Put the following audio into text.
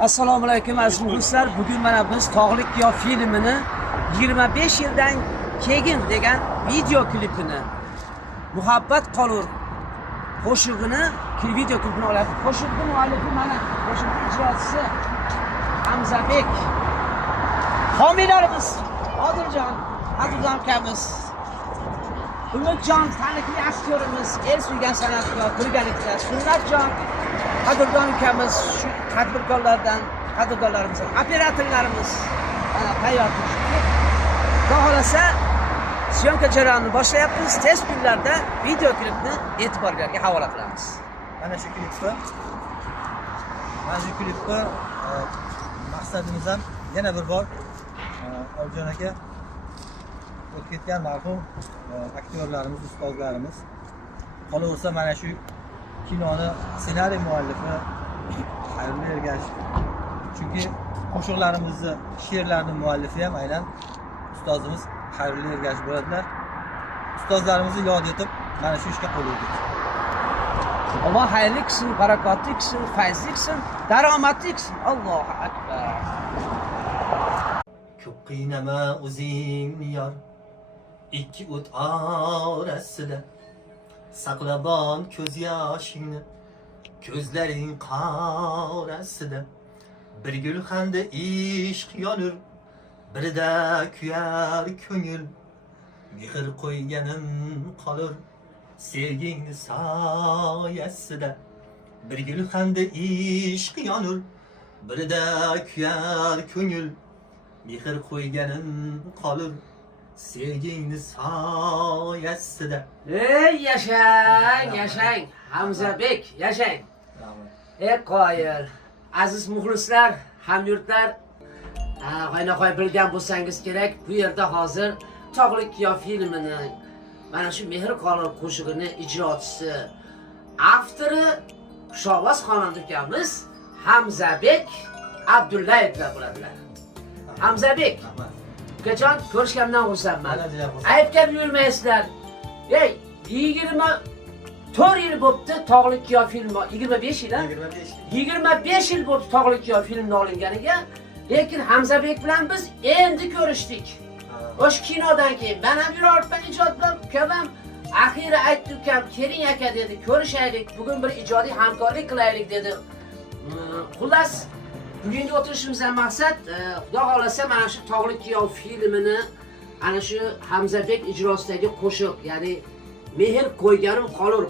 Assalomu alaykum aziz muxlislar. Bugun mana biz Tog'lik yo filmini 25 yildan keyin degan video klipini Muhabbat qolur qo'shig'ini video klipini olyapmiz. Qo'shiqning muallifi mana qo'shiqning ijrochisi Hamzabek. Homiylarimiz Odiljon, Adiljon akamiz, Umidjon taniqli aktyorimiz, el suygan san'atkor, birgalikda Sunnatjon, Adiljon akamiz, shu tadbirkorlardan, qadrdonlarimiz, operatorlarimiz tayyor turishdi. Xudo xolasa syomka jarayonini boshlayapmiz. Tez kunlarda video klipni e'tiborlarga havola qilamiz. Mana shu klipni maqsadimiz ham yana bir bor Oljon aka o'tib ketgan marhum aktyorlarimiz, ustozlarimiz, qolaversa mana shu kinoni ssenariy muallifi Xayrullo Ergashev. Chunki qo'shiqlarimizni, she'rlarning muallifi ham aynan ustozimiz Xayrullo Ergashev bo'ladilar. Ustozlarimizni yod etib mana shu ishga qo'l urdik. Alloh xayrli qilsin, barakotli qilsin, fayzli qilsin, daromadli qilsin. Allohu akbar. Ko'p qiynama o'zingni yor, ikki o't orasida saqlabon ko'z yoshingni, ko'zlaring qorasida. Bir gulxanda ishq yonur, birida kuyar ko'ngil. Mehr qo'yganim qolur, sevgingni soyasida. Bir gulxanda ishq yonur, birida kuyar ko'ngil. Mehr qo'yganim qolur, sevgingni soyasida. Ey yashang, yashang Hamzabek, yashang. Ey qoyil, aziz muxlislar, hamyurtlar, qaynoqay bilgan bo'lsangiz kerak, bu yerda hozir Tog'lik yo filmini mana shu Mehr qolur qo'shig'ini ijrochisi, avtori Xushovoz xonanda ukamiz Hamzabek Abdullayevlar bo'ladilar. Hamzabek, qachon ko'rishgandan xursandman. Aytgan yurmaysizlar. Ey, 24 yil bo'pti Tog'lik yo filmi, 25 yil, 25 yil bo'pti Tog'lik yo filmni olinganiga, lekin Hamzabek bilan biz endi ko'rishdik. O'sha kinodan keyin men ham yurorman ijoddan, ukam axiri aytdi, ukam keling aka dedi, ko'rishaylik, bugun bir ijodiy hamkorlik qilaylik dedi. Xullas, bugungi o'tirishimizdan maqsad, Xudo xolasa mana shu Tog'lik yo filmini ana shu Hamzabek ijrosidagi qo'shiq, ya'ni Mehr qo'yganim qolur